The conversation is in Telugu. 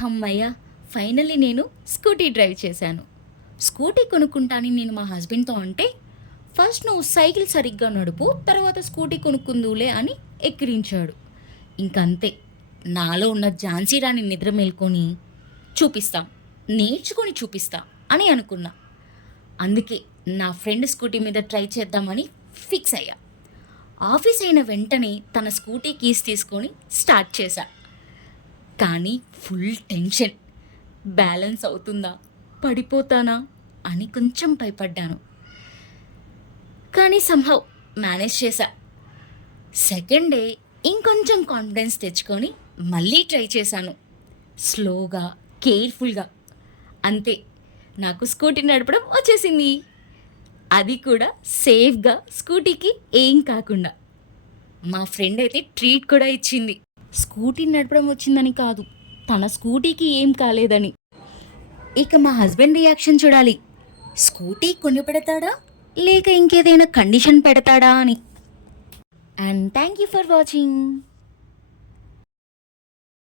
హమ్మయ్య! ఫైనల్లీ నేను స్కూటీ డ్రైవ్ చేశాను. స్కూటీ కొనుక్కుంటానని నేను మా హస్బెండ్‌తో అంటే, "ఫస్ట్ నువ్వు సైకిల్ సరిగ్గా నడుపు, తర్వాత స్కూటీ కొనుక్కుందువులే" అని ఎక్కిరించాడు. ఇంకంతే. నాలో ఉన్న ఝాన్సీ రాణి నిద్ర మేల్కొని, చూపిస్తా, నేర్చుకొని చూపిస్తా అని అనుకున్నా. అందుకే నా ఫ్రెండ్ స్కూటీ మీద ట్రై చేద్దామని ఫిక్స్ అయ్యా. ఆఫీస్ అయిన వెంటనే తన స్కూటీ కీస్ తీసుకొని స్టార్ట్ చేశా. కానీ ఫుల్ టెన్షన్. బ్యాలెన్స్ అవుతుందా? పడిపోతానా? అని కొంచెం భయపడ్డాను. కానీ సంహౌ మేనేజ్ చేశా. సెకండ్ డే ఇంకొంచెం కాన్ఫిడెన్స్ తెచ్చుకొని మళ్ళీ ట్రై చేశాను. స్లోగా, కేర్‌ఫుల్‌గా. అంతే. నాకు స్కూటీ నడపడం వచ్చేసింది. అది కూడా సేఫ్‌గా, స్కూటీకి ఏం కాకుండా. మా ఫ్రెండ్ అయితే ట్రీట్ కూడా ఇచ్చింది. స్కూటీ నడపడం వచ్చిందని కాదు, తన స్కూటీకి ఏం కాలేదని. ఇక మా హస్బెండ్ రియాక్షన్ చూడాలి. స్కూటీ కొనిపెడతాడా? లేక ఇంకేదైనా కండిషన్ పెడతాడా అని. And thank you for watching.